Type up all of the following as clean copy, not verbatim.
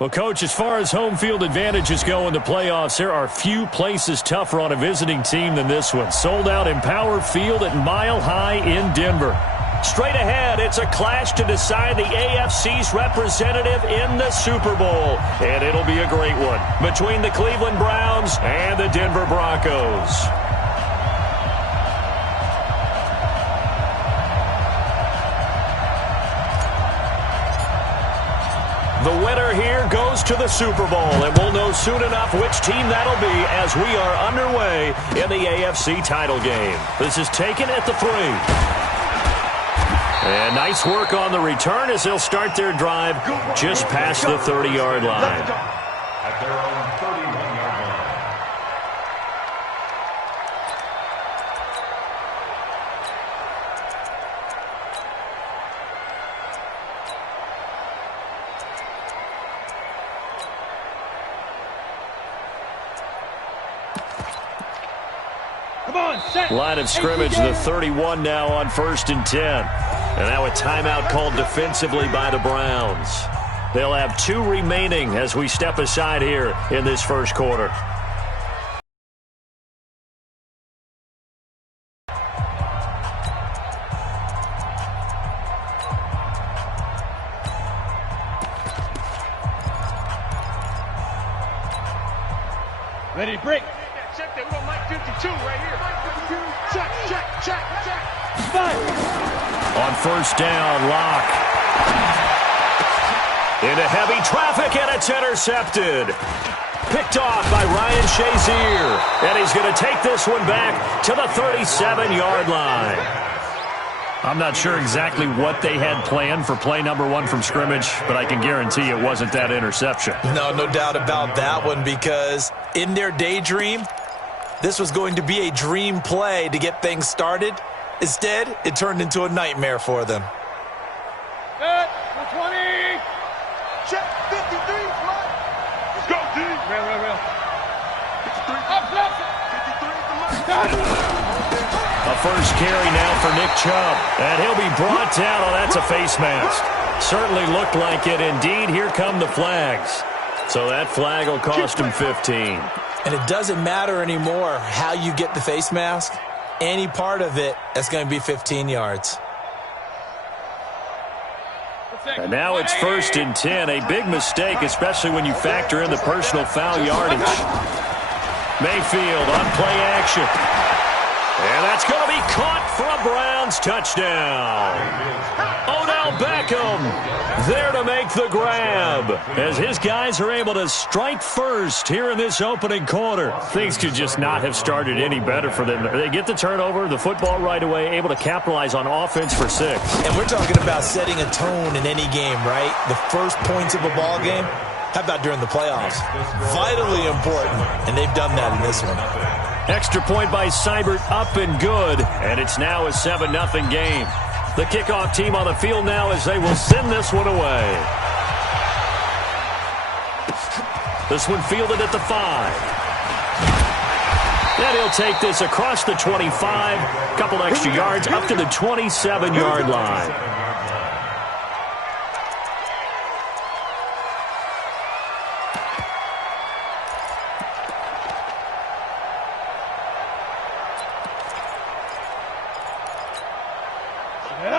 Well, Coach, as far as home field advantages go in the playoffs, there are few places tougher on a visiting team than this one. Sold out Empower Field at Mile High in Denver. Straight ahead, it's a clash to decide the AFC's representative in the Super Bowl. And it'll be a great one between the Cleveland Browns and the Denver Broncos. The winner here goes to the Super Bowl, and we'll know soon enough which team that'll be as we are underway in the AFC title game. This is taken at the 3. And nice work on the return as they'll start their drive just past the 30-yard line. At their own 31-yard line. Line of scrimmage, the 31 now on 1st and 10. And now a timeout called defensively by the Browns. They'll have 2 remaining as we step aside here in this first quarter. Ready to break. Check that. We're on Mike 52 right here. Mike 52. Check. On 1st down, Locke. Into heavy traffic, and it's intercepted. Picked off by Ryan Shazier. And he's going to take this one back to the 37-yard line. I'm not sure exactly what they had planned for play number 1 from scrimmage, but I can guarantee it wasn't that interception. No doubt about that one, because in their daydream, this was going to be a dream play to get things started. Instead, it turned into a nightmare for them. Set. 20. Check. 53. Let's go, D. Rail. 53. Up. 53. A first carry now for Nick Chubb. And he'll be brought down. Oh, that's a face mask. Certainly looked like it. Indeed, here come the flags. So that flag will cost him 15. And it doesn't matter anymore how you get the face mask. Any part of it, that's going to be 15 yards. And now it's 1st and 10. A big mistake, especially when you factor in the personal foul yardage. Mayfield on play action. And that's going to be caught for a Browns touchdown. Odell Beckham there to make the grab as his guys are able to strike first here in this opening quarter. Things could just not have started any better for them. They get the turnover, the football right away, able to capitalize on offense for 6. And we're talking about setting a tone in any game, right? The first points of a ball game. How about during the playoffs? Vitally important, and they've done that in this one. Extra point by Seibert, up and good, and it's now a 7-0 game. The kickoff team on the field now as they will send this one away. This one fielded at the 5. And he'll take this across the 25, couple extra yards up to the 27-yard line.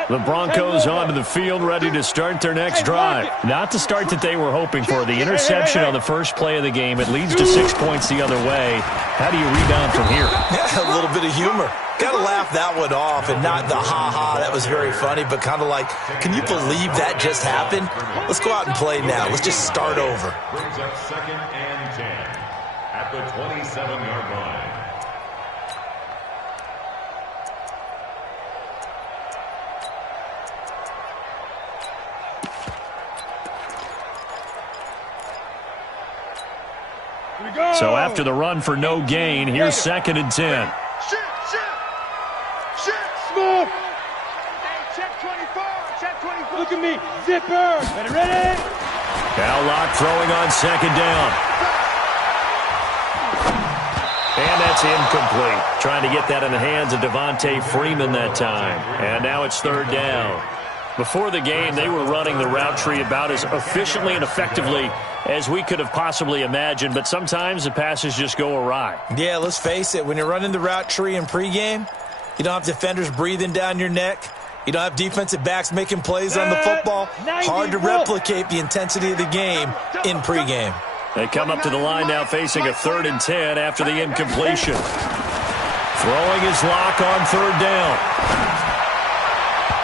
The Broncos onto the field, ready to start their next drive. Not the start that they were hoping for. The interception on the first play of the game. It leads to 6 points the other way. How do you rebound from here? Yeah, a little bit of humor. Got to laugh that one off, and not the ha-ha, that was very funny, but kind of like, can you believe that just happened? Let's go out and play now. Let's just start over. Brings up 2nd and 10 at the 27-yard line. So after the run for no gain, here's 2nd and 10. Smooth. Check 24. Check 24. Look at me. Zipper. Ready? Now Locke throwing on 2nd down. And that's incomplete. Trying to get that in the hands of Devontae Freeman that time. And now it's 3rd down. Before the game, they were running the route tree about as efficiently and effectively as we could have possibly imagined, but sometimes the passes just go awry. Yeah, let's face it. When you're running the route tree in pregame, you don't have defenders breathing down your neck. You don't have defensive backs making plays on the football. Hard to replicate the intensity of the game in pregame. They come up to the line now facing a 3rd and 10 after the incompletion. Throwing his lock on 3rd down.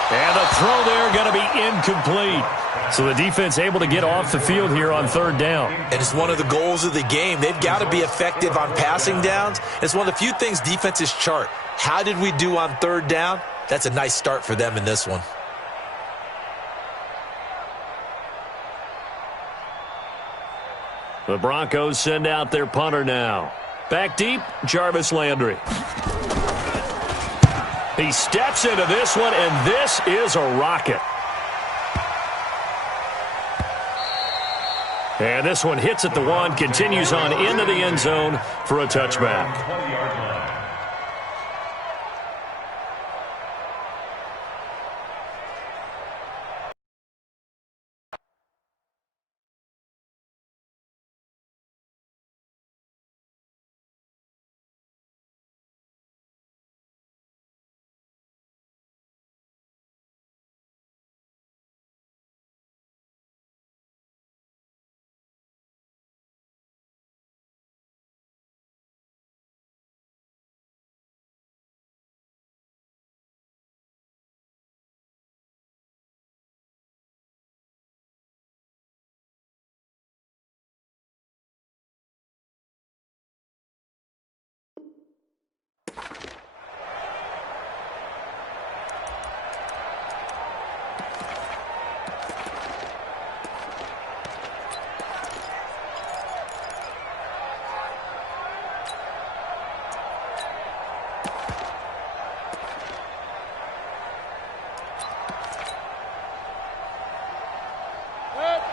And the throw there going to be incomplete. So the defense able to get off the field here on 3rd down. And it's one of the goals of the game. They've got to be effective on passing downs. It's one of the few things defenses chart. How did we do on 3rd down? That's a nice start for them in this one. The Broncos send out their punter now. Back deep, Jarvis Landry. He steps into this one, and this is a rocket. And this one hits at the 1, continues on into the end zone for a touchback. 20-yard line.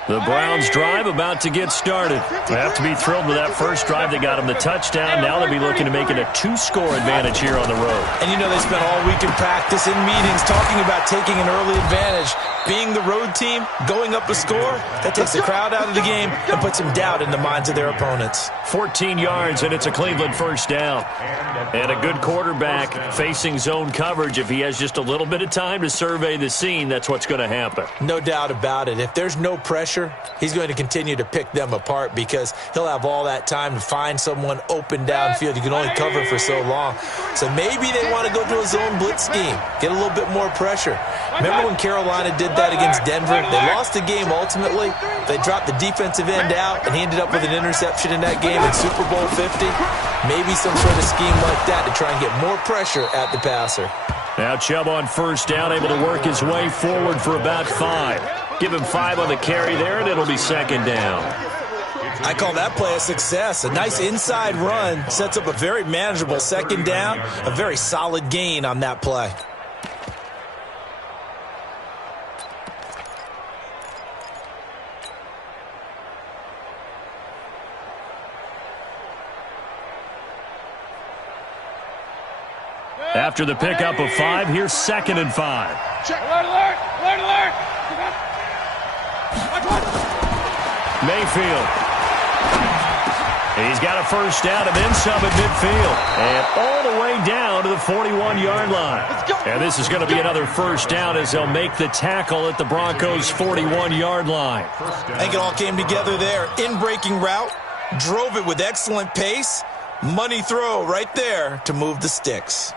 The Browns drive about to get started. They have to be thrilled with that first drive. They got them the touchdown. Now they'll be looking to make it a 2-score advantage here on the road. And you know they spent all week in practice, in meetings, talking about taking an early advantage. Being the road team, going up a score, that takes the crowd out of the game and puts some doubt in the minds of their opponents. 14 yards, and it's a Cleveland first down. And a good quarterback facing zone coverage. If he has just a little bit of time to survey the scene, that's what's going to happen. No doubt about it. If there's no pressure, he's going to continue to pick them apart because he'll have all that time to find someone open downfield. You can only cover for so long. So maybe they want to go to a zone blitz scheme, get a little bit more pressure. Remember when Carolina did that against Denver? They lost the game ultimately. They dropped the defensive end out, and he ended up with an interception in that game in Super Bowl 50. Maybe some sort of scheme like that to try and get more pressure at the passer. Now Chubb on first down, able to work his way forward for about 5. Give him 5 on the carry there, and it'll be second down. I call that play a success. A nice inside run sets up a very manageable second down, a very solid gain on that play. After the pickup of 5, here's 2nd and 5. Check. Alert, alert, alert, alert. Mayfield. He's got a first down and then some at midfield. And all the way down to the 41-yard line. And this is going to be another first down as they'll make the tackle at the Broncos' 41-yard line. I think it all came together there. In-breaking route, drove it with excellent pace. Money throw right there to move the sticks.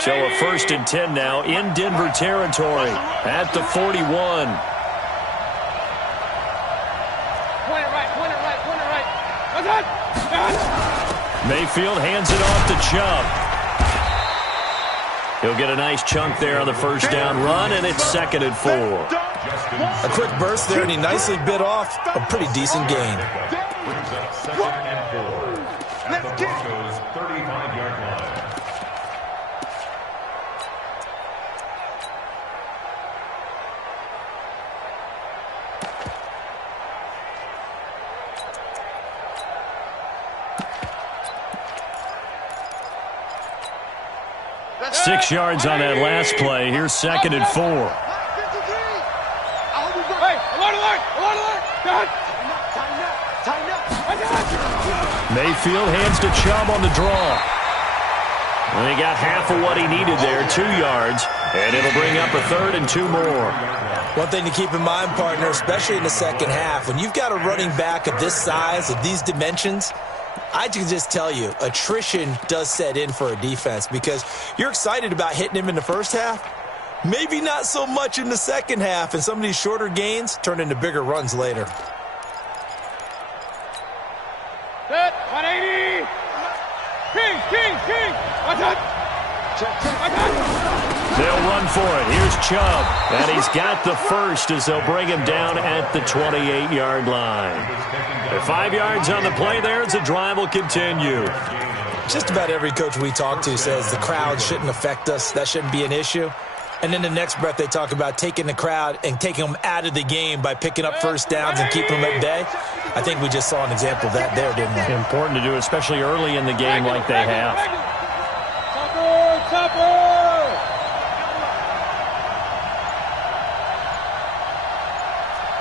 So a 1st and 10 now in Denver territory at the 41. Point it right, point it right, point it right. Mayfield hands it off to Chubb. He'll get a nice chunk there on the first down run, and it's 2nd and 4. A quick burst there, and he nicely bit off a pretty decent gain. Brings up 2nd and 4 at the Broncos' 35-yard line. 6 yards on that last play. Here's 2nd and 4. Mayfield hands to Chubb on the draw. And he got half of what he needed there, 2 yards, and it'll bring up a 3rd and 2 more. One thing to keep in mind, partner, especially in the second half, when you've got a running back of this size, of these dimensions, I can just tell you, attrition does set in for a defense because you're excited about hitting him in the first half, maybe not so much in the second half, and some of these shorter gains turn into bigger runs later. Set, 180. King. They'll run for it. Here's Chubb, and he's got the first as they'll bring him down at the 28-yard line. At 5 yards on the play there as the drive will continue. Just about every coach we talk to says the crowd shouldn't affect us. That shouldn't be an issue. And then the next breath they talk about taking the crowd and taking them out of the game by picking up first downs and keeping them at bay. I think we just saw an example of that there, didn't we? Important to do, especially early in the game like they have.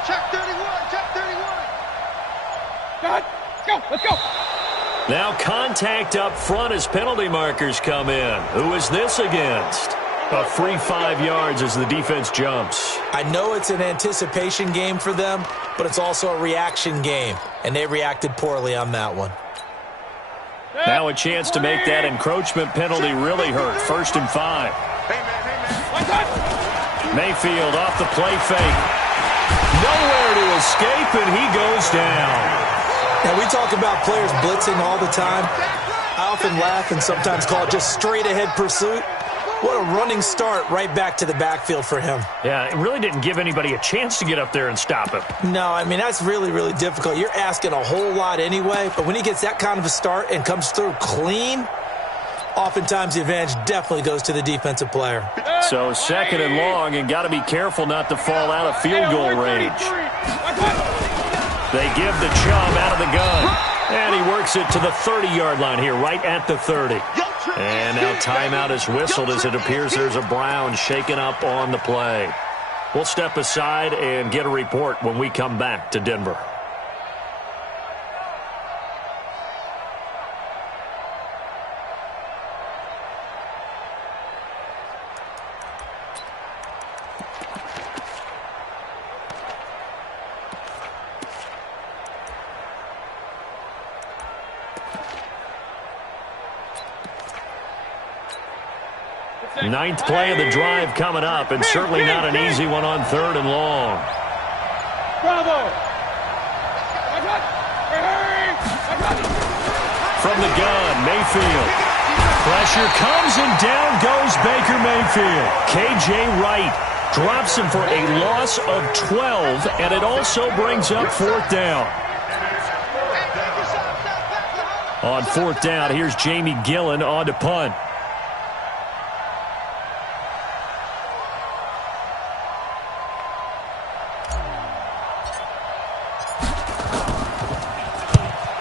Check 31. Let's go. Now contact up front as penalty markers come in. Who is this against? A free 5 yards as the defense jumps. I know it's an anticipation game for them, but it's also a reaction game, and they reacted poorly on that one. Now a chance to make that encroachment penalty really hurt. 1st and 5. Mayfield off the play fake. Nowhere to escape, and he goes down. Now, we talk about players blitzing all the time. I often laugh and sometimes call it just straight-ahead pursuit. What a running start right back to the backfield for him. Yeah, it really didn't give anybody a chance to get up there and stop him. No, I mean, that's really, really difficult. You're asking a whole lot anyway, but when he gets that kind of a start and comes through clean, oftentimes the advantage definitely goes to the defensive player. So 2nd and long, and got to be careful not to fall out of field goal range. They give the Chubb out of the gun, and he works it to the 30-yard line here, right at the 30. And now timeout is whistled as it appears there's a Brown shaken up on the play. We'll step aside and get a report when we come back to Denver. Ninth play of the drive coming up, and certainly not an easy one on 3rd and long. Bravo. From the gun, Mayfield. Pressure comes, and down goes Baker Mayfield. K.J. Wright drops him for a loss of 12, and it also brings up 4th down. On 4th down, here's Jamie Gillen on to punt.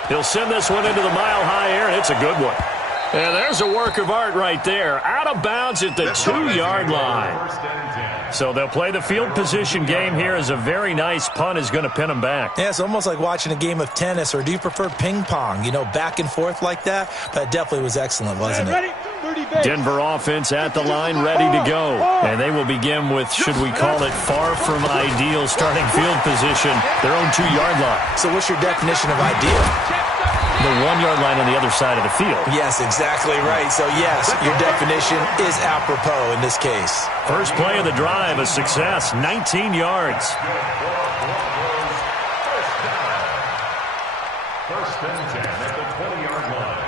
He'll send this one into the mile-high air, and it's a good one. And there's a work of art right there. Out of bounds at the 2-yard line. So they'll play the field position game here as a very nice punt is going to pin them back. Yeah, it's almost like watching a game of tennis, or do you prefer ping pong? You know, back and forth like that? That definitely was excellent, wasn't it? Denver offense at the line, ready to go. And they will begin with, should we call it, far from ideal starting field position, their own 2-yard line. So what's your definition of ideal? The 1-yard line on the other side of the field. Yes, exactly right. So, yes, your definition is apropos in this case. First play of the drive, a success, 19 yards. First and 10 at the 20-yard line.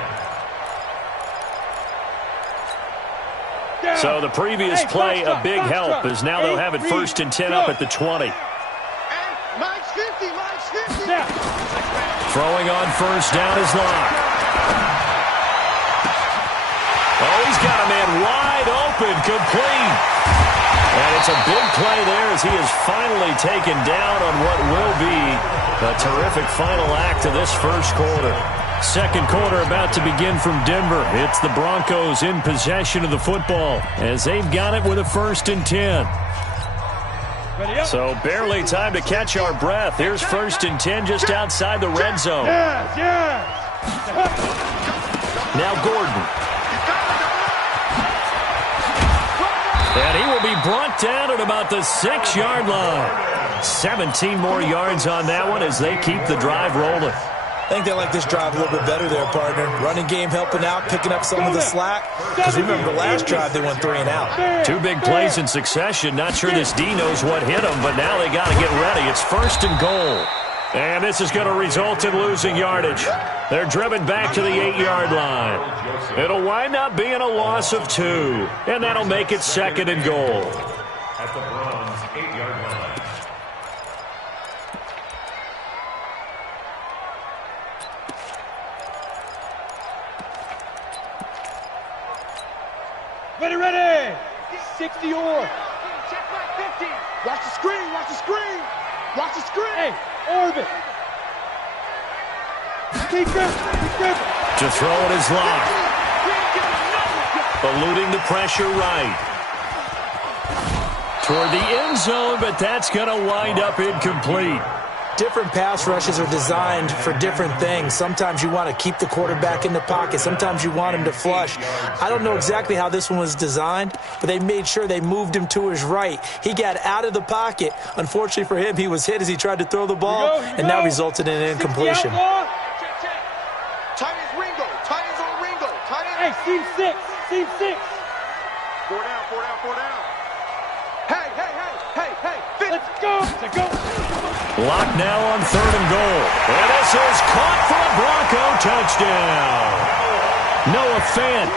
So the previous play, a big help, as now they'll have it 1st and 10 up at the 20. Mike's 50. Throwing on 1st down is Locke. Oh, he's got a man wide open, complete. And it's a big play there as he is finally taken down on what will be a terrific final act of this first quarter. Second quarter about to begin from Denver. It's the Broncos in possession of the football as they've got it with a 1st and 10. So barely time to catch our breath. Here's 1st and 10 just outside the red zone. Now Gordon. And he will be brought down at about the 6-yard line. 17 more yards on that one as they keep the drive rolling. I think they like this drive a little bit better there, partner. Running game helping out, picking up some of the slack. Because remember, the last drive they went 3 and out. 2 big plays in succession. Not sure this D knows what hit them, but now they got to get ready. It's 1st and goal. And this is going to result in losing yardage. They're driven back to the 8-yard line. It'll wind up being a loss of 2, and that'll make it 2nd and goal. At the Browns' 8-yard line. Ready! 60 or. Check back 50. Watch the screen, watch the screen. Watch the screen. Hey, orbit. Keep gripping. To throw it is locked. Eluding the pressure right. Toward the end zone, but that's going to wind up incomplete. Different pass rushes are designed for different things. Sometimes you want to keep the quarterback in the pocket. Sometimes you want him to flush. I don't know exactly how this one was designed, but they made sure they moved him to his right. He got out of the pocket. Unfortunately for him, he was hit as he tried to throw the ball, and that resulted in an incompletion. Tight ends Ringo. Tight ends on Ringo. Tight ends. Hey, seam 6. 4 down. Hey. Let's go. Locked now on 3rd and goal. And this is caught for a Bronco touchdown. Noah Fant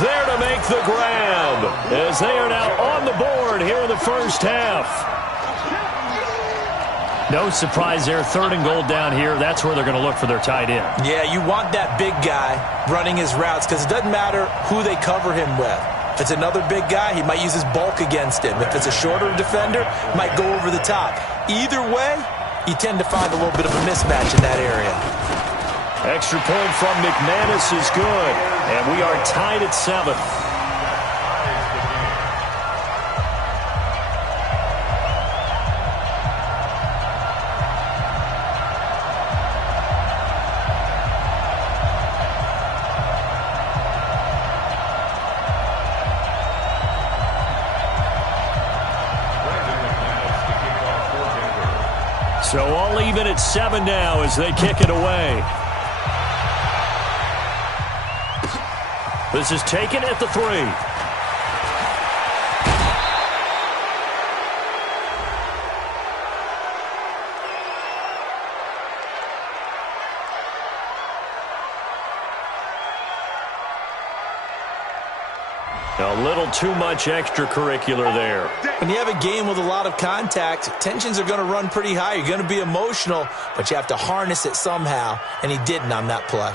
there to make the grab as they are now on the board here in the first half. No surprise there. 3rd and goal down here. That's where they're going to look for their tight end. Yeah, you want that big guy running his routes because it doesn't matter who they cover him with. If it's another big guy, he might use his bulk against him. If it's a shorter defender, might go over the top. Either way, you tend to find a little bit of a mismatch in that area. Extra point from McManus is good, and we are tied at 7. So all even at 7 now as they kick it away. This is taken at the 3. A little too much extracurricular there. When you have a game with a lot of contact, tensions are going to run pretty high. You're going to be emotional, but you have to harness it somehow, and he didn't on that play.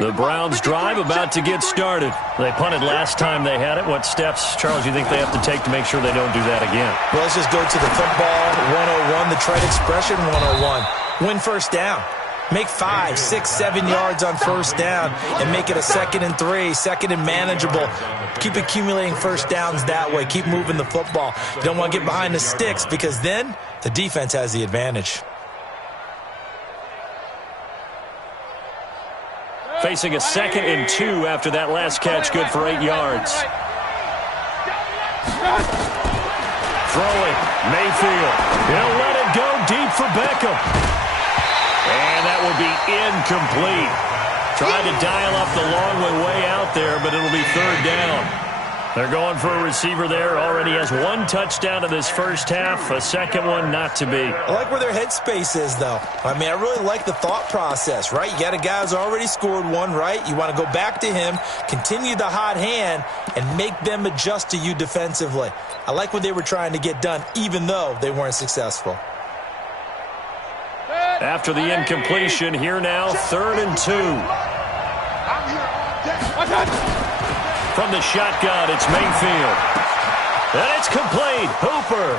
The Browns drive about to get started. They punted last time they had it. What steps, Charles, you think they have to take to make sure they don't do that again? Well, let's just go to the football 101, the trite expression 101. Win first down. Make 5, 6, 7 yards on first down and make it a 2nd and 3, 2nd and manageable. Keep accumulating first downs that way. Keep moving the football. You don't want to get behind the sticks because then the defense has the advantage. Facing a 2nd and 2 after that last catch, good for 8 yards. Throwing, Mayfield. He'll let it go deep for Beckham. And that will be incomplete. Tried to dial up the long way out there, but it'll be 3rd down. They're going for a receiver there. Already has one touchdown in this first half. A second one not to be. I like where their headspace is, though. I mean, I really like the thought process, right? You got a guy who's already scored one, right? You want to go back to him, continue the hot hand, and make them adjust to you defensively. I like what they were trying to get done, even though they weren't successful. After the incompletion, here now, 3rd and 2. From the shotgun, it's Mayfield. And it's complete. Hooper.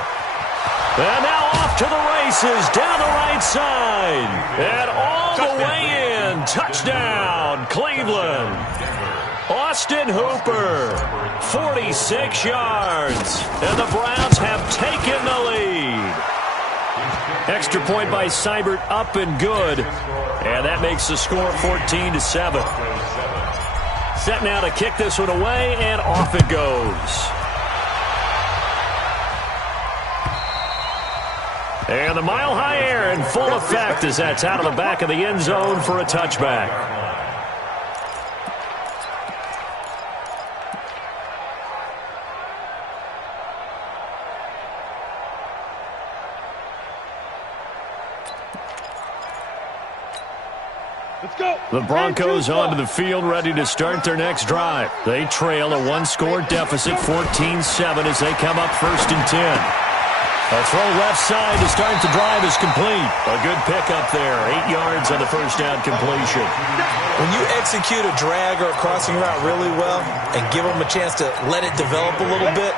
And now off to the races, down the right side. And all the way in. Touchdown, Cleveland. Austin Hooper, 46 yards. And the Browns have taken the lead. Extra point by Seibert, up and good. And that makes the score 14-7. Set now to kick this one away, and off it goes. And the mile-high air in full effect as that's out of the back of the end zone for a touchback. The Broncos onto the field, ready to start their next drive. They trail a one-score deficit, 14-7, as they come up 1st and 10. A throw left side to start the drive is complete. A good pickup there, 8 yards on the first down completion. When you execute a drag or a crossing route really well and give them a chance to let it develop a little bit,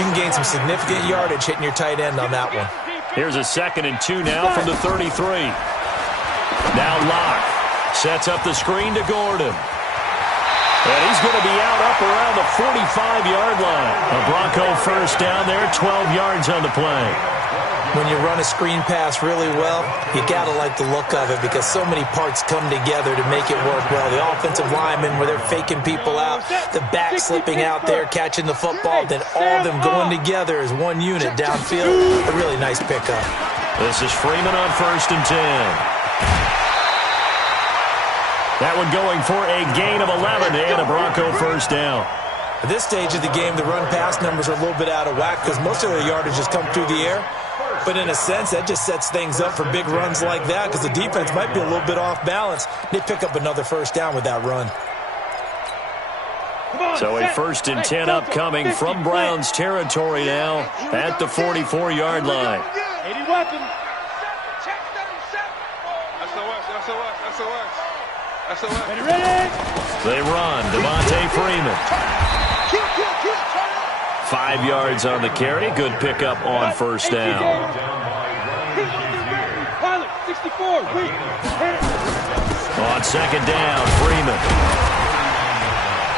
you can gain some significant yardage hitting your tight end on that one. Here's a 2nd and 2 now from the 33. Now Locke. Sets up the screen to Gordon. And he's going to be up around the 45-yard line. A Bronco first down there, 12 yards on the play. When you run a screen pass really well, you got to like the look of it because so many parts come together to make it work well. The offensive linemen, where they're faking people out, the back slipping out there, catching the football, then all of them going together as one unit downfield. A really nice pickup. This is Freeman on 1st and 10. That one going for a gain of 11 and a Bronco first down. At this stage of the game, the run-pass numbers are a little bit out of whack because most of their yardage has come through the air. But in a sense, that just sets things up for big runs like that because the defense might be a little bit off balance. They pick up another first down with that run. So a 1st and 10 upcoming from Browns territory now at the 44-yard line. 80 weapons. Ready. They run. Devontae Freeman. 5 yards on the carry. Good pickup on first down. Pilot, 64. Wait. On 2nd down, Freeman.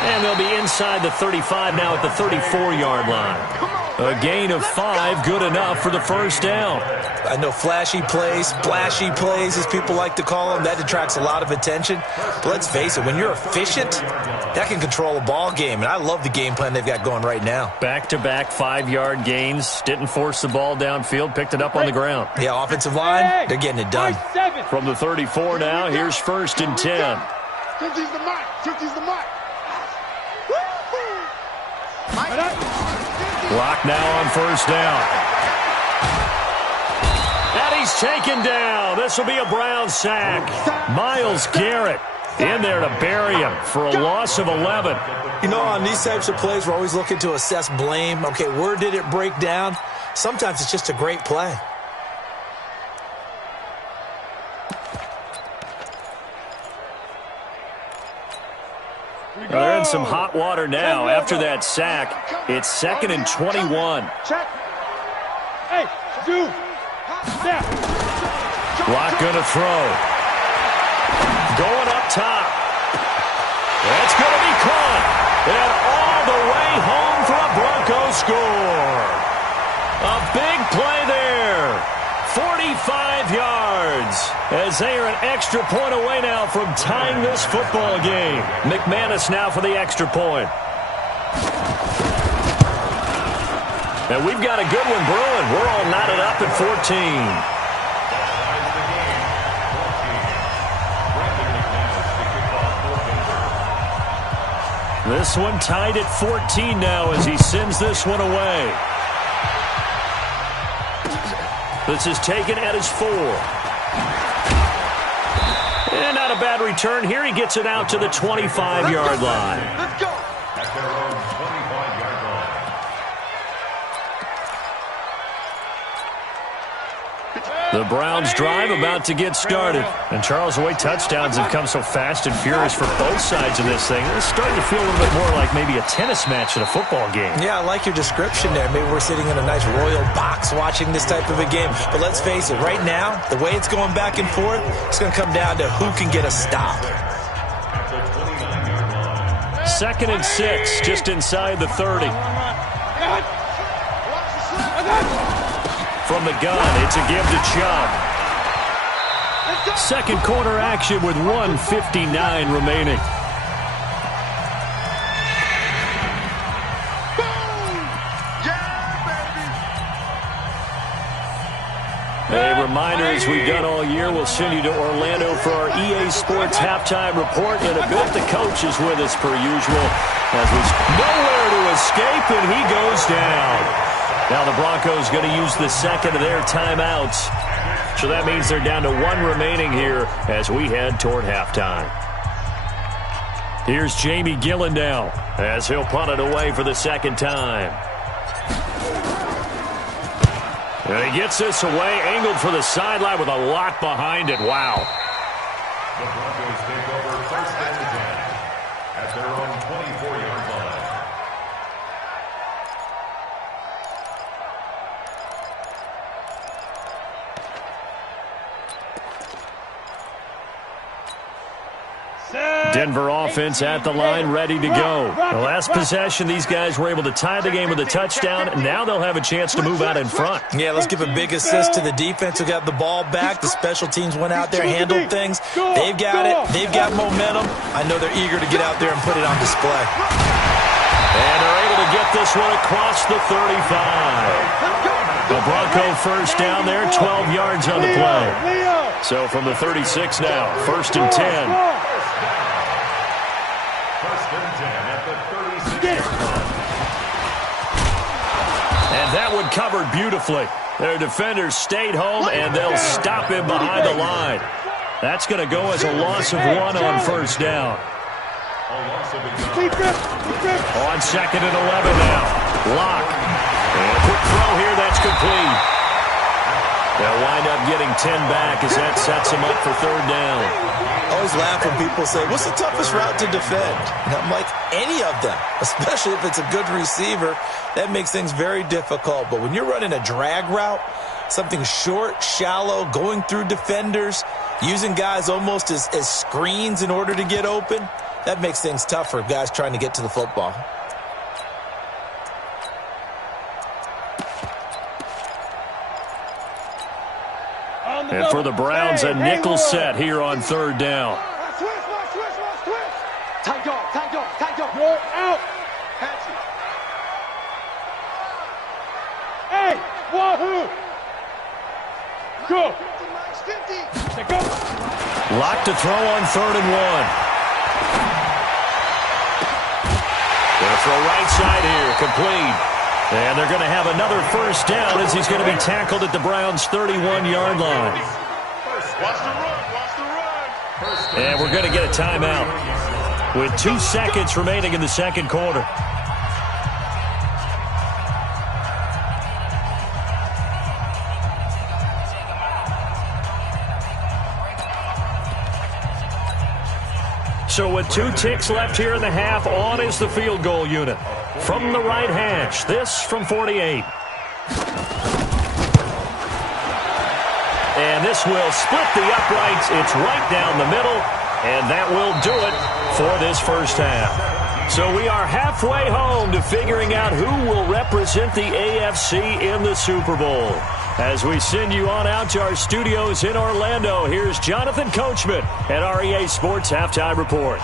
And they'll be inside the 35 now at the 34-yard line. A gain of 5, good enough for the first down. I know flashy plays, splashy plays, as people like to call them, that attracts a lot of attention. But let's face it, when you're efficient, that can control a ball game. And I love the game plan they've got going right now. Back-to-back 5-yard gains. Didn't force the ball downfield, picked it up on the ground. Yeah, offensive line, they're getting it done. From the 34 now, here's 1st and 10. 50's the mark. 50's the mark. Block now on first down. And he's taken down. This will be a Brown sack. Myles Garrett in there to bury him for a loss of 11. You know, on these types of plays, we're always looking to assess blame. Okay, where did it break down? Sometimes it's just a great play. They're in some hot water now after that sack. It's 2nd and 21. Check. Hey, do. Snap. Block going to throw. Going up top. That's going to be caught. And all the way home for a Broncos score. A big play there. 45 yards as they are an extra point away now from tying this football game. McManus now for the extra point. And we've got a good one brewing. We're all knotted up at 14. This one tied at 14 now as he sends this one away. This is taken at his 4. And not a bad return here. He gets it out to the 25-yard line. Let's go. At their own 25-yard line. The Browns drive about to get started. And Charles, the way touchdowns have come so fast and furious for both sides of this thing, it's starting to feel a little bit more like maybe a tennis match in a football game. Yeah, I like your description there. Maybe we're sitting in a nice royal box watching this type of a game. But let's face it, right now, the way it's going back and forth, it's going to come down to who can get a stop. At the 29-yard line. 2nd and 6, just inside the 30. From the gun, it's a give to Chubb. Second quarter action with 1:59 remaining. A reminder, as we've done all year, we'll send you to Orlando for our EA Sports halftime report. In a bit, the coach is with us per usual, as was nowhere to escape, and he goes down. Now the Broncos going to use the second of their timeouts. So that means they're down to 1 remaining here as we head toward halftime. Here's Jamie Gillen now as he'll punt it away for the second time. And he gets this away, angled for the sideline with a lot behind it. Wow. The Broncos take over 1st and 10 at their own 24-yard line. Denver offense at the line, ready to go. The last possession, these guys were able to tie the game with a touchdown. Now they'll have a chance to move out in front. Yeah, let's give a big assist to the defense who got the ball back. The special teams went out there, handled things. They've got it. They've got momentum. I know they're eager to get out there and put it on display. And they're able to get this one across the 35. The Bronco first down there, 12 yards on the play. So from the 36 now, 1st and 10. And that one covered beautifully. Their defenders stayed home, and they'll stop him behind the line. That's going to go as a loss of 1 on 1st down. On 2nd and 11 now. Lock. And a quick throw here, that's complete. They'll wind up getting 10 back as that sets them up for 3rd down. I always laugh when people say, what's the toughest route to defend? And I'm like, any of them, especially if it's a good receiver. That makes things very difficult. But when you're running a drag route, something short, shallow, going through defenders, using guys almost as screens in order to get open, that makes things tough for guys trying to get to the football. And for the Browns, a nickel set here on 3rd down. Tight dog. You're out. Hey, wahoo. Go. Go. Lock to throw on 3rd and 1. Gonna throw right side here, complete. And they're going to have another 1st down as he's going to be tackled at the Browns' 31-yard line. Watch the run. And we're going to get a timeout with 2 seconds remaining in the 2nd quarter. So with 2 ticks left here in the half, on is the field goal unit. From the right hash, this from 48. And this will split the uprights. It's right down the middle, and that will do it for this 1st half. So we are halfway home to figuring out who will represent the AFC in the Super Bowl. As we send you on out to our studios in Orlando, here's Jonathan Coachman at our EA Sports Halftime Report.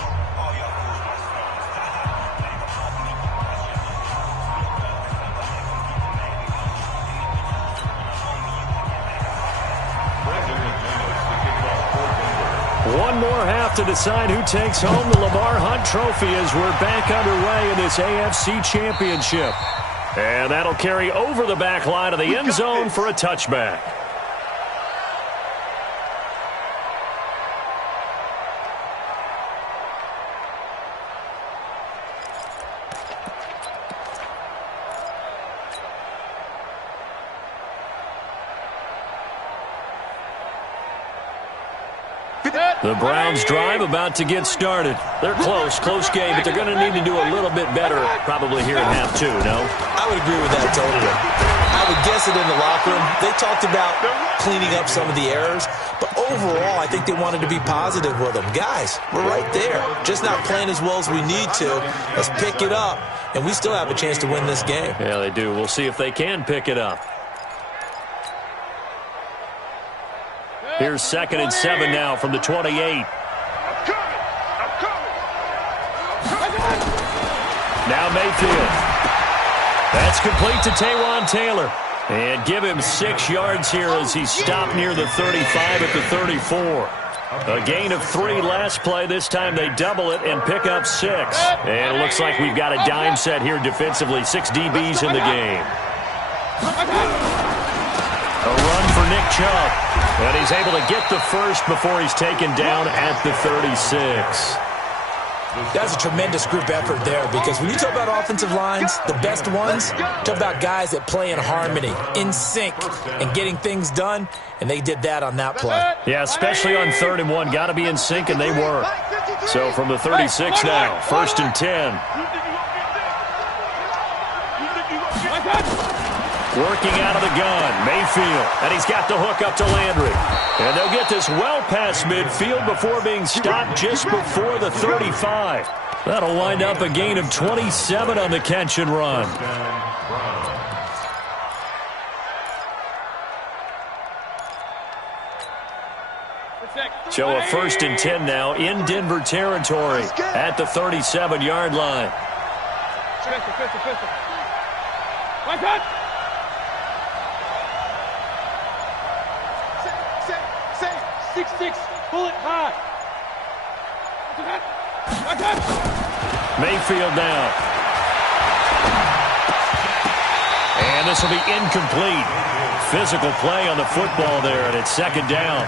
one more half to decide who takes home the Lamar Hunt Trophy as we're back underway in this AFC Championship. And that'll carry over the back line of the end zone for a touchback. The Browns drive about to get started. They're close game, but they're going to need to do a little bit better probably here in half two, no? I would agree with that totally. I would guess it in the locker room. They talked about cleaning up some of the errors, but overall I think they wanted to be positive with them. Guys, we're right there. Just not playing as well as we need to. Let's pick it up, and we still have a chance to win this game. Yeah, they do. We'll see if they can pick it up. Here's 2nd and 7 now from the 28. Now Mayfield. That's complete to Taywan Taylor. And give him 6 yards here as he stopped near the 35 at the 34. A gain of 3 last play. This time they double it and pick up 6. And it looks like we've got a dime set here defensively. 6 DBs in the game. A run for Nick Chubb. And he's able to get the first before he's taken down at the 36. That's a tremendous group effort there, because when you talk about offensive lines, the best ones, talk about guys that play in harmony, in sync, and getting things done, and they did that on that play. Yeah, especially on 3rd and 1. Got to be in sync, and they were. So from the 36 now, 1st and 10. Working out of the gun, Mayfield, and he's got the hook up to Landry. And they'll get this well past midfield before being stopped just before the 35. That'll wind up a gain of 27 on the catch and run. So a 1st and 10 now in Denver territory at the 37-yard line. Pull it high. Mayfield now. And this will be incomplete. Physical play on the football there, and it's 2nd down.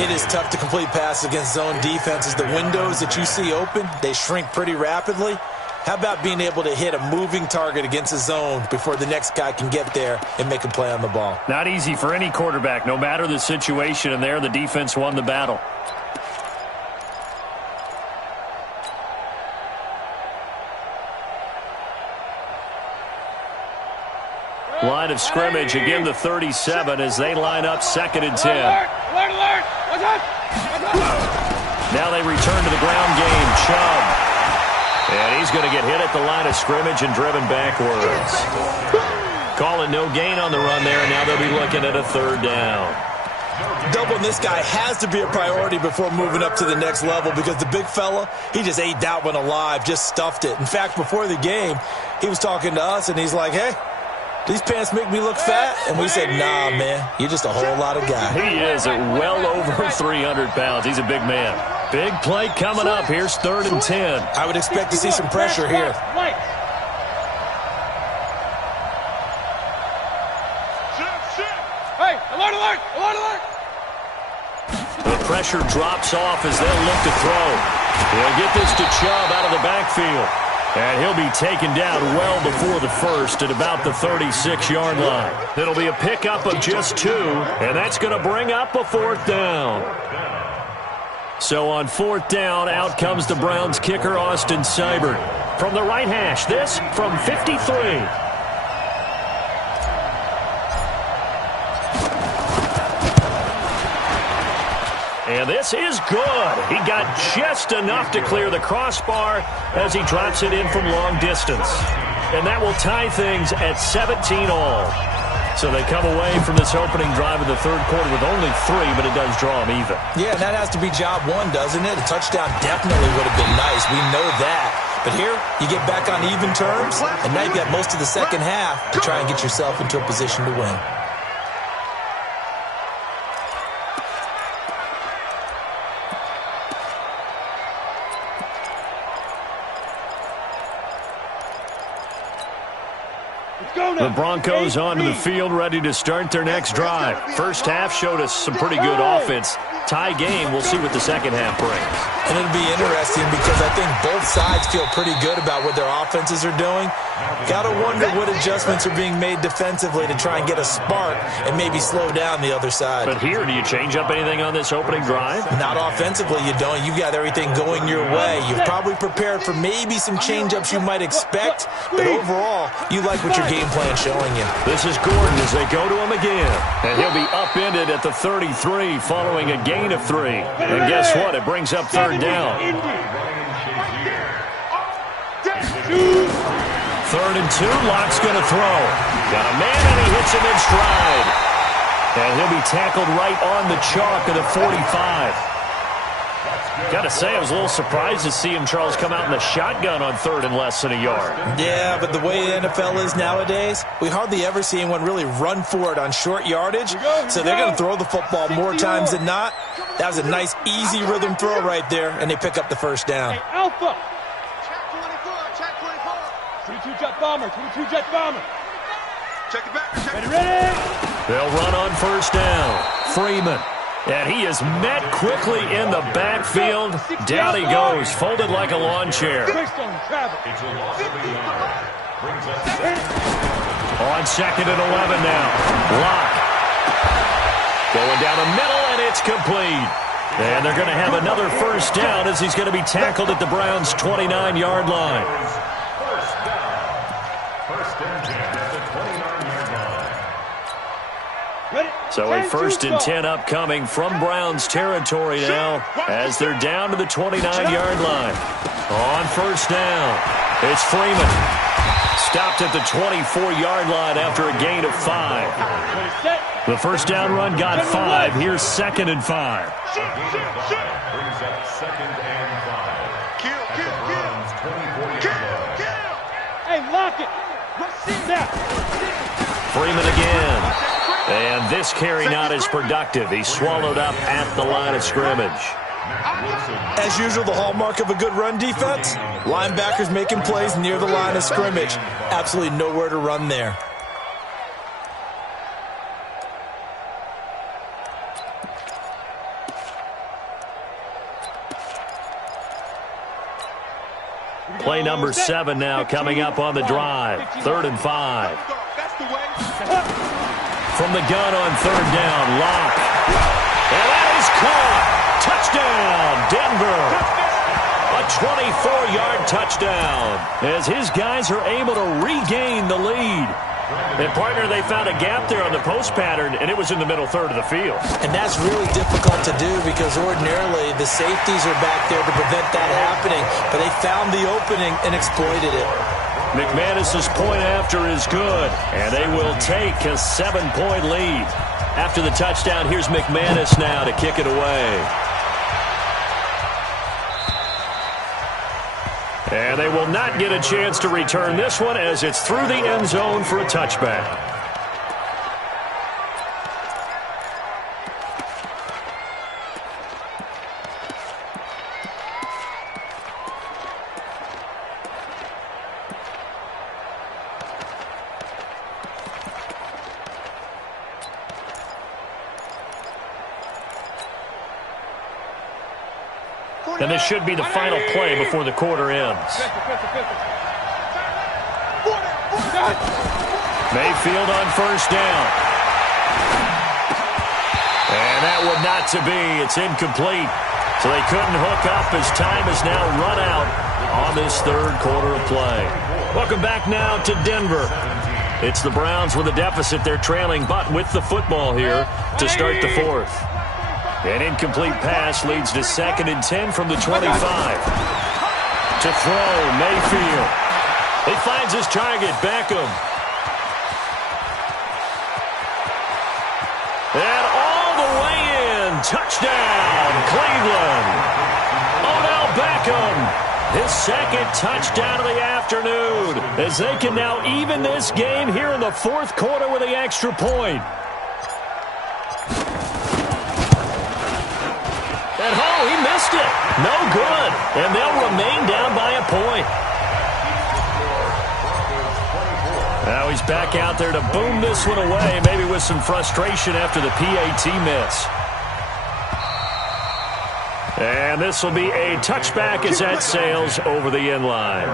It is tough to complete passes against zone defenses. The windows that you see open, they shrink pretty rapidly. How about being able to hit a moving target against a zone before the next guy can get there and make a play on the ball? Not easy for any quarterback, no matter the situation, and there the defense won the battle. Line of scrimmage, again the 37 as they line up 2nd and 10. Now they return to the ground game. Chubb. And he's going to get hit at the line of scrimmage and driven backwards. Calling no gain on the run there, and now they'll be looking at a 3rd down. Doubling this guy has to be a priority before moving up to the next level, because the big fella, he just ate that one alive, just stuffed it. In fact, before the game, he was talking to us, and he's like, hey, these pants make me look fat? And we said, nah, man, you're just a whole lot of guy. He is at well over 300 pounds. He's a big man. Big play coming up. Here's 3rd and 10. I would expect to see some pressure here. Hey, alert, alert, alert, alert. The pressure drops off as they'll look to throw. They'll get this to Chubb out of the backfield. And he'll be taken down well before the first at about the 36-yard line. It'll be a pickup of just 2, and that's going to bring up a 4th down. So on 4th down, out comes the Browns kicker, Austin Seibert. From the right hash, this from 53. And this is good. He got just enough to clear the crossbar as he drops it in from long distance. And that will tie things at 17 all. So they come away from this opening drive of the 3rd quarter with only 3, but it does draw them even. Yeah, and that has to be job 1, doesn't it? A touchdown definitely would have been nice. We know that. But here, you get back on even terms, and now you've got most of the second half to try and get yourself into a position to win. The Broncos onto the field, ready to start their next drive. First half showed us some pretty good offense. Tie game, we'll see what the second half brings. And it'll be interesting because I think both sides feel pretty good about what their offenses are doing. Got to wonder what adjustments are being made defensively to try and get a spark and maybe slow down the other side. But here, do you change up anything on this opening drive? Not offensively, you don't. You've got everything going your way. You've probably prepared for maybe some change-ups you might expect, but overall, you like what your game plan's showing you. This is Gordon as they go to him again. And he'll be upended at the 33 following a gain of 3. And guess what? It brings up third down. 3rd and 2. Locke's going to throw. Got a man, and he hits him in stride. And he'll be tackled right on the chalk of the 45. Got to say, I was a little surprised to see him, Charles, come out in the shotgun on 3rd and less than a yard. Yeah, but the way the NFL is nowadays, we hardly ever see anyone really run for it on short yardage. So they're going to throw the football more times than not. That was a nice, easy rhythm throw right there, and they pick up the first down. Hey, Alpha. Check 24. 22 jet bomber. 22 jet bomber. Check it back. Ready. They'll run on first down. Freeman. And he is met quickly in the backfield. Down he goes, folded like a lawn chair. It's a loss of a yard. Brings up On 2nd and 11 now. Locke. Going down the middle, and it's complete. And they're going to have another first down as he's going to be tackled at the Browns' 29-yard line. First down. First and 10 at the 29-yard line. So a 1st and 10 upcoming from Browns territory now as they're down to the 29-yard line. On first down, it's Freeman. Stopped at the 24-yard line after a gain of 5. The first down run got 5. Here's 2nd and 5. Brings up 2nd and 5. Kill. Browns' 24-yard line. Hey, lock it. Freeman again. And this carry not as productive. He's swallowed up at the line of scrimmage. As usual, the hallmark of a good run defense, linebackers making plays near the line of scrimmage. Absolutely nowhere to run there. Play number 7 now coming up on the drive. 3rd and 5. From the gun on 3rd down, Locke. And that is caught. Touchdown, Denver. A 24-yard touchdown as his guys are able to regain the lead. And, partner, they found a gap there on the post pattern, and it was in the middle third of the field. And that's really difficult to do because ordinarily the safeties are back there to prevent that happening. But they found the opening and exploited it. McManus's point after is good, and they will take a 7-point lead. After the touchdown, here's McManus now to kick it away. And they will not get a chance to return this one as it's through the end zone for a touchback. And this should be the final play before the quarter ends. Mayfield on first down. And that would not to be. It's incomplete. So they couldn't hook up as time has now run out on this third quarter of play. Welcome back now to Denver. It's the Browns with a deficit. They're trailing, but with the football here to start the fourth. An incomplete pass leads to 2nd and 10 from the 25. To throw, Mayfield. He finds his target, Beckham. And all the way in. Touchdown, Cleveland. Odell Beckham. His 2nd touchdown of the afternoon. As they can now even this game here in the fourth quarter with the extra point. And oh, he missed it. No good. And they'll remain down by a point. Now he's back out there to boom this one away, maybe with some frustration after the PAT miss. And this will be a touchback as that sails over the end line.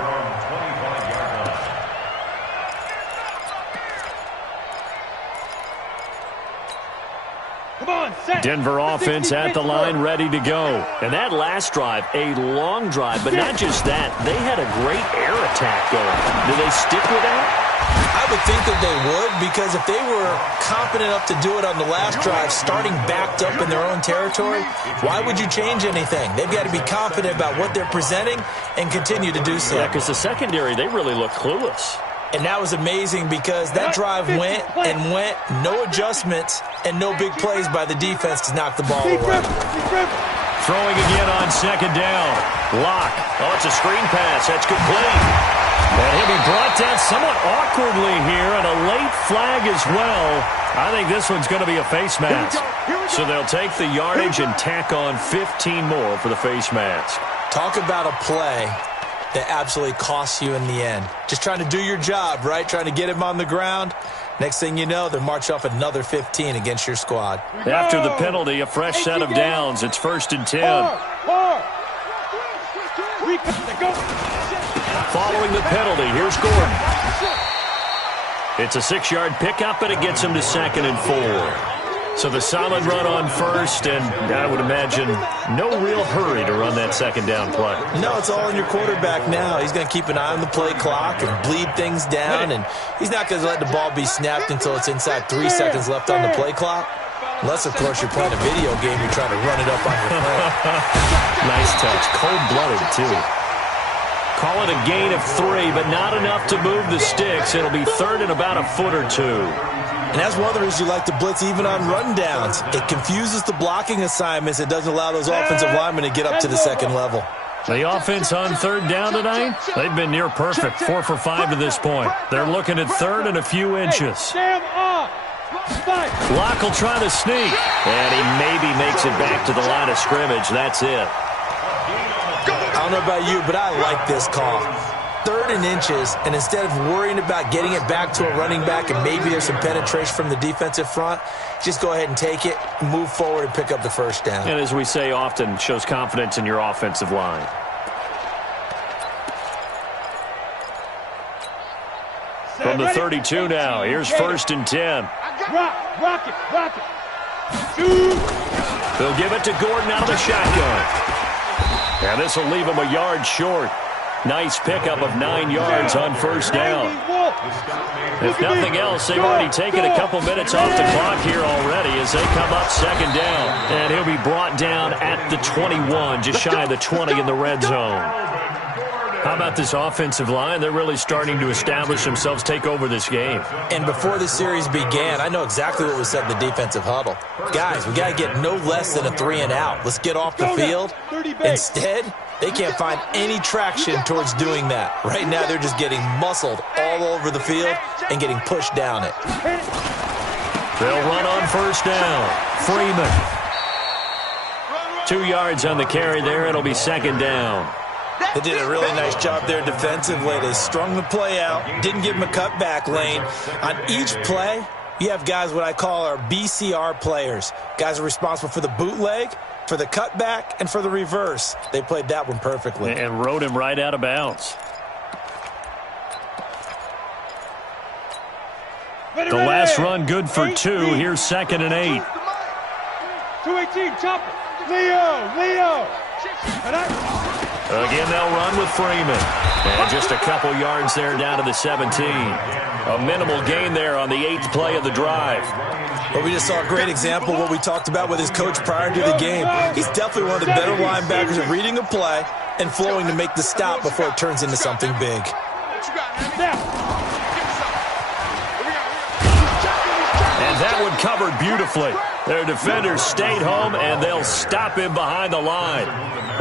Denver offense at the line, ready to go. And that last drive, a long drive, but not just that. They had a great air attack going. Do they stick with that? I would think that they would, because if they were competent enough to do it on the last drive, starting backed up in their own territory, why would you change anything? They've got to be confident about what they're presenting and continue to do so. Yeah, because the secondary, they really look clueless. And that was amazing because that drive went and went, no adjustments and no big plays by the defense to knock the ball away. Throwing again on second down. Lock. Oh, it's a screen pass. That's complete. And he'll be brought down somewhat awkwardly here, and a late flag as well. I think this one's going to be a face mask. So they'll take the yardage and tack on 15 more for the face mask. Talk about a play that absolutely costs you in the end. Just trying to do your job, right? Trying to get him on the ground. Next thing you know, they march off another 15 against your squad. After the penalty, a fresh set of downs. It's 1st and 10. Following the penalty, here's Gordon. It's a 6-yard pickup, and it gets him to 2nd and 4. So the solid run on first, and I would imagine no real hurry to run that second down play. No, it's all on your quarterback now. He's going to keep an eye on the play clock and bleed things down, and he's not going to let the ball be snapped until it's inside 3 seconds left on the play clock. Unless, of course, you're playing a video game, you're trying to run it up on your friend. Nice touch. Cold-blooded, too. Call it a gain of 3, but not enough to move the sticks. It'll be 3rd and about a foot or 2. And that's one of the reasons you like to blitz even on rundowns. It confuses the blocking assignments. It doesn't allow those offensive linemen to get up to the second level. The offense on 3rd down tonight, they've been near perfect, 4 for 5 to this point. They're looking at 3rd and a few inches. Locke will try to sneak, and he maybe makes it back to the line of scrimmage. That's it. I don't know about you, but I like this call. 3rd and inches, and instead of worrying about getting it back to a running back and maybe there's some penetration from the defensive front, just go ahead and take it, move forward, and pick up the first down. And as we say often, shows confidence in your offensive line. From the 32 now, here's 1st and 10. Rock it. They'll give it to Gordon out of the shotgun. And this will leave him a yard short. Nice pickup of 9 yards on 1st down. If nothing else, they've already taken a couple minutes off the clock here already as they come up 2nd down. And he'll be brought down at the 21, just shy of the 20 in the red zone. How about this offensive line? They're really starting to establish themselves, take over this game. And before the series began, I know exactly what was said in the defensive huddle. Guys, we got to get no less than a 3 and out. Let's get off the field. Instead, they can't find any traction towards doing that. Right now, they're just getting muscled all over the field and getting pushed down it. They'll run on 1st down. Freeman. 2 yards on the carry there. It'll be 2nd down. They did a really nice job there defensively. They strung the play out, didn't give them a cutback lane. On each play, you have guys what I call our BCR players. Guys are responsible for the bootleg, for the cutback, and for the reverse. They played that one perfectly. And rode him right out of bounds. The last run good for 2. Here's 2nd and 8. 218, chopper. Leo. Again, they'll run with Freeman. And just a couple yards there down to the 17. A minimal gain there on the 8th play of the drive. Well, we just saw a great example of what we talked about with his coach prior to the game. He's definitely one of the better linebackers at reading a play and flowing to make the stop before it turns into something big. And that one covered beautifully. Their defenders stayed home, and they'll stop him behind the line.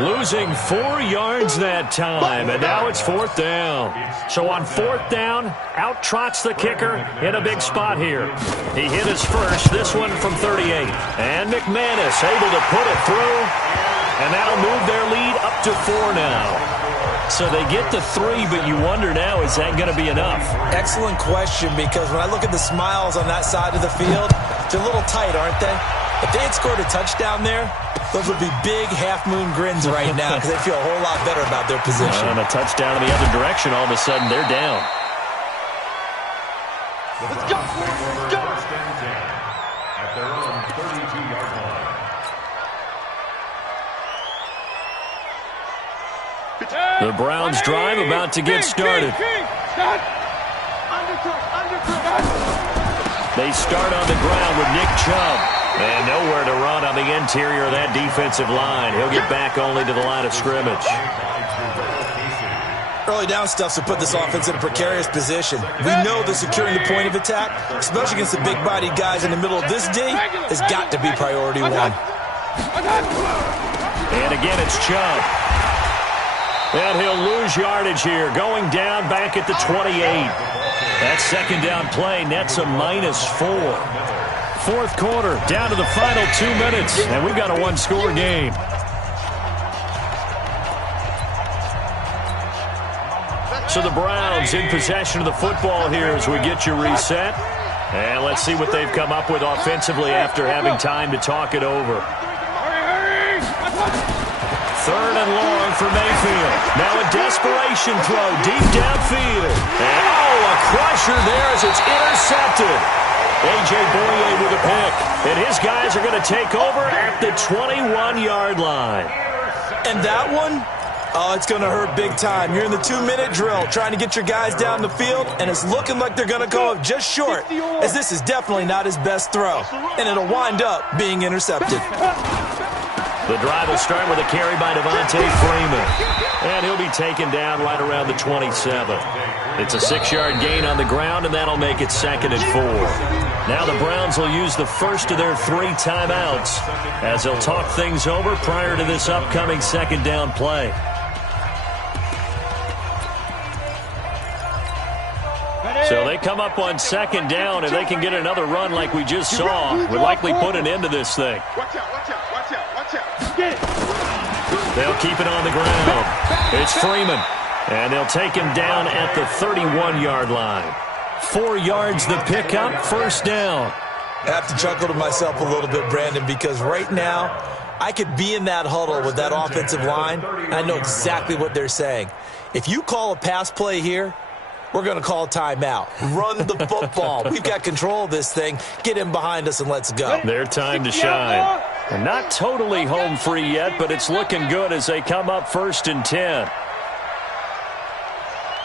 Losing 4 yards that time, and now it's 4th down. So on 4th down, out trots the kicker in a big spot here. He hit his first, this one from 38. And McManus able to put it through, and that'll move their lead up to 4 now. So they get the 3, but you wonder now, is that going to be enough? Excellent question, because when I look at the smiles on that side of the field, they're a little tight, aren't they? If they had scored a touchdown there, those would be big half-moon grins right now because they feel a whole lot better about their position. And a touchdown in the other direction, all of a sudden they're down. Let's go! Let's go! First and 10 at their own 32-yard line. The Browns drive about to get started. They start on the ground with Nick Chubb. And nowhere to run on the interior of that defensive line. He'll get back only to the line of scrimmage. Early down stuff to put this offense in a precarious position. We know that securing the point of attack, especially against the big-bodied guys in the middle of this D, has got to be priority one. And again, it's Chubb. And he'll lose yardage here, going down back at the 28. That second down play nets a -4. Fourth quarter, down to the final 2 minutes, and we've got a one-score game. So the Browns in possession of the football here as we get you reset. And let's see what they've come up with offensively after having time to talk it over. Third and long for Mayfield. Now a desperation throw deep downfield. And a crusher there as it's intercepted. A.J. Boye with a pick. And his guys are going to take over at the 21-yard line. And that one, it's going to hurt big time. You're in the 2-minute drill trying to get your guys down the field, and it's looking like they're going to go up just short, as this is definitely not his best throw. And it'll wind up being intercepted. The drive will start with a carry by Devontae Freeman. And he'll be taken down right around the 27. It's a 6-yard gain on the ground, and that'll make it 2nd and 4. Now the Browns will use the first of their 3 timeouts as they'll talk things over prior to this upcoming second down play. So they come up on second down, and they can get another run like we just saw. Would likely put an end to this thing. Watch out, watch out, watch out, watch out. They'll keep it on the ground. It's Freeman. And they'll take him down at the 31-yard line. 4 yards the pickup, first down. I have to chuckle to myself a little bit, Brandon, because right now I could be in that huddle with that offensive line, and I know exactly what they're saying. If you call a pass play here, we're going to call a timeout. Run the football. We've got control of this thing. Get him behind us and let's go. Their time to shine. And not totally home free yet, but it's looking good as they come up 1st and 10.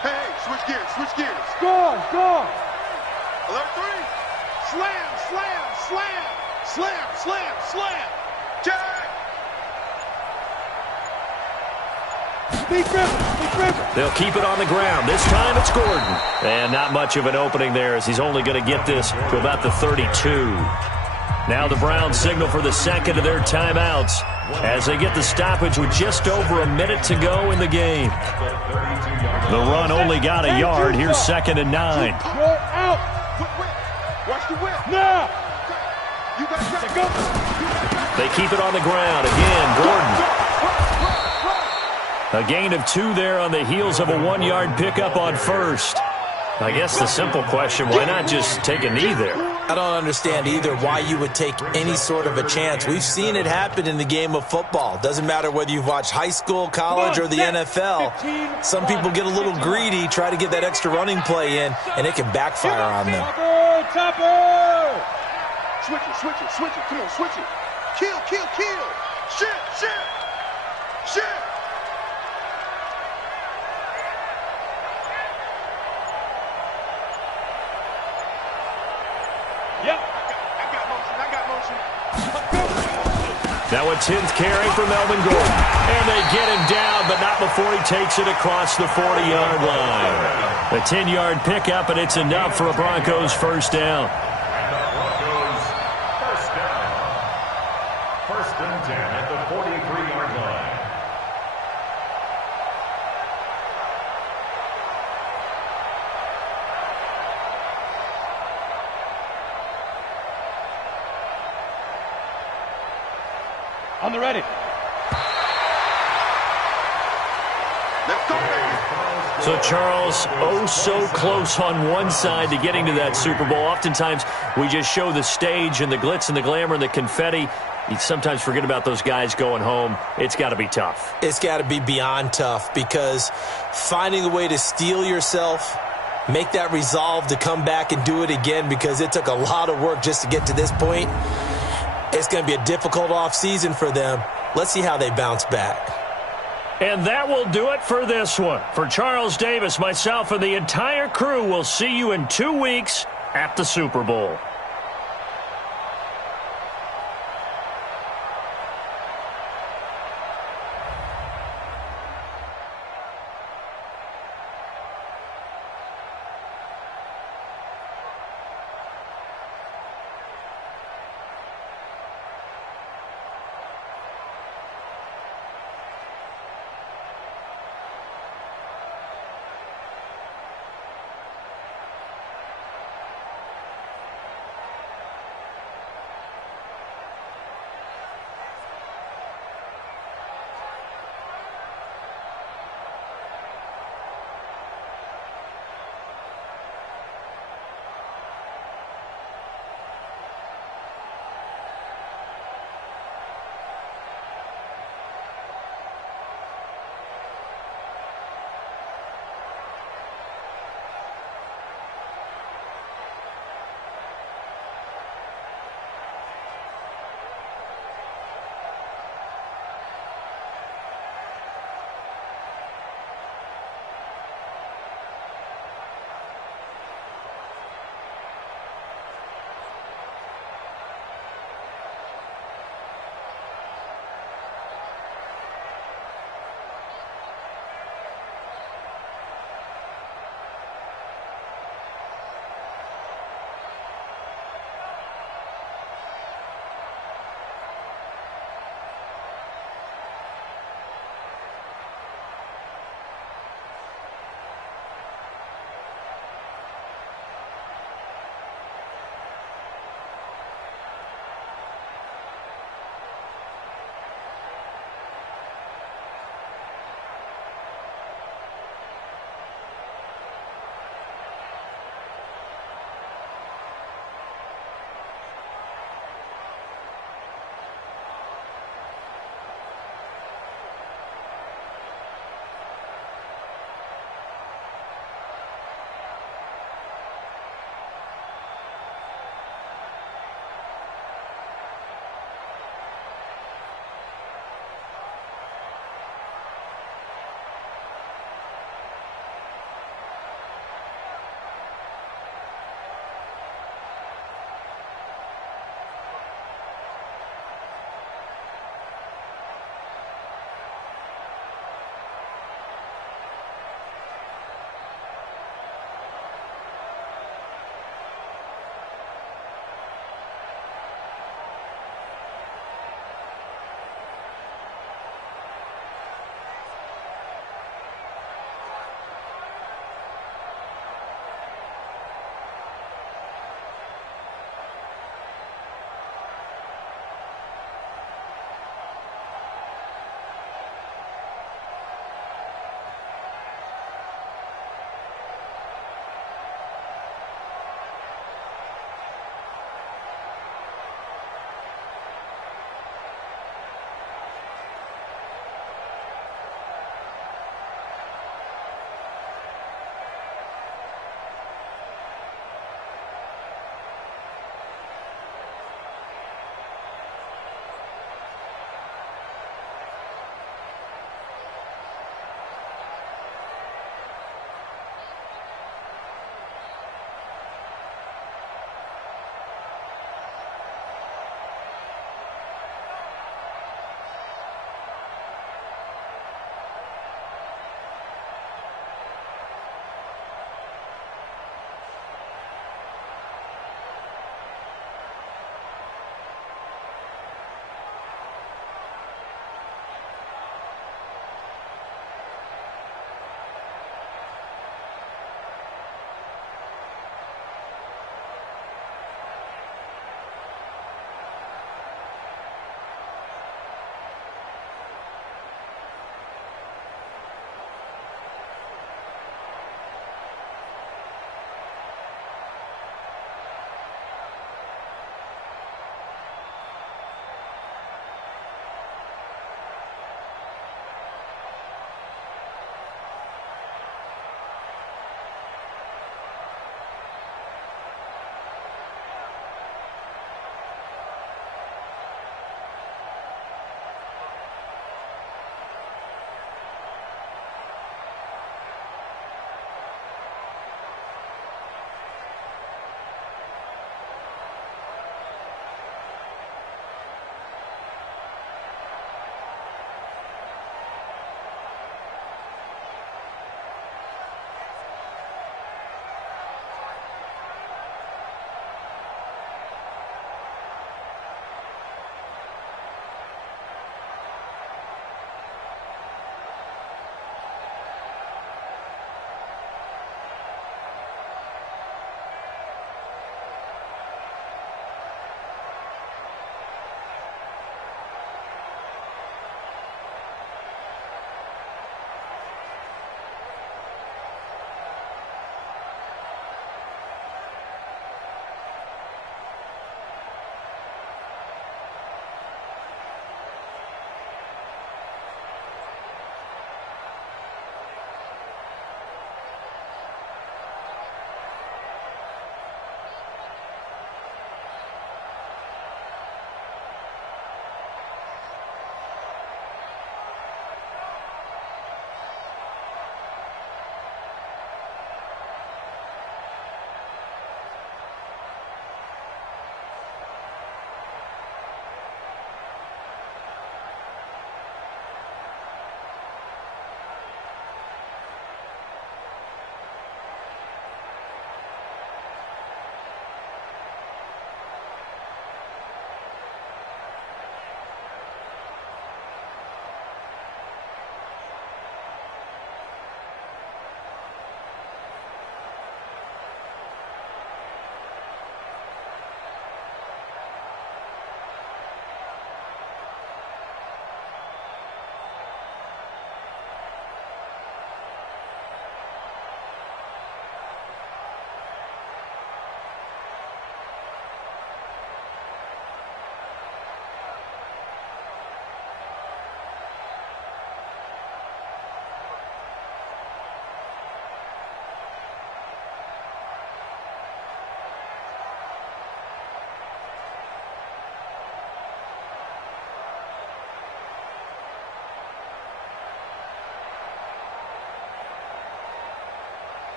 Hey, switch gears, switch gears. Score, score. Alert 3. Slam, slam, slam. Slam, slam, slam. Jack. Big river. They'll keep it on the ground. This time it's Gordon. And not much of an opening there as he's only going to get this to about the 32. Now the Browns signal for the second of their timeouts as they get the stoppage with just over a minute to go in the game. The run only got a yard. Here's 2nd and 9. Go out. Quick whip. Watch the whip. Now. You got to go. They keep it on the ground. Again, Gordon. A gain of 2 there on the heels of a 1-yard pickup on first. I guess the simple question, why not just take a knee there? I don't understand either why you would take any sort of a chance. We've seen it happen in the game of football. Doesn't matter whether you've watched high school, college, or the NFL. Some people get a little greedy, try to get that extra running play in, and it can backfire on them. Topper. Switch it, switch it, switch it. Come on, switch it. Kill, kill, kill. Shit, shit. Shit. Yep. I got motion. Now a 10th carry for Melvin Gordon. And they get him down, but not before he takes it across the 40-yard line. A 10-yard pickup, and it's enough for a Broncos first down. Broncos first down. 1st and 10 at the 43-yard line. On the ready. Let's go, baby. So, Charles, oh so close on one side to getting to that Super Bowl. Oftentimes, we just show the stage and the glitz and the glamour and the confetti. You sometimes forget about those guys going home. It's got to be tough. It's got to be beyond tough because finding a way to steel yourself, make that resolve to come back and do it again because it took a lot of work just to get to this point. It's going to be a difficult offseason for them. Let's see how they bounce back. And that will do it for this one. For Charles Davis, myself, and the entire crew, we'll see you in 2 weeks at the Super Bowl.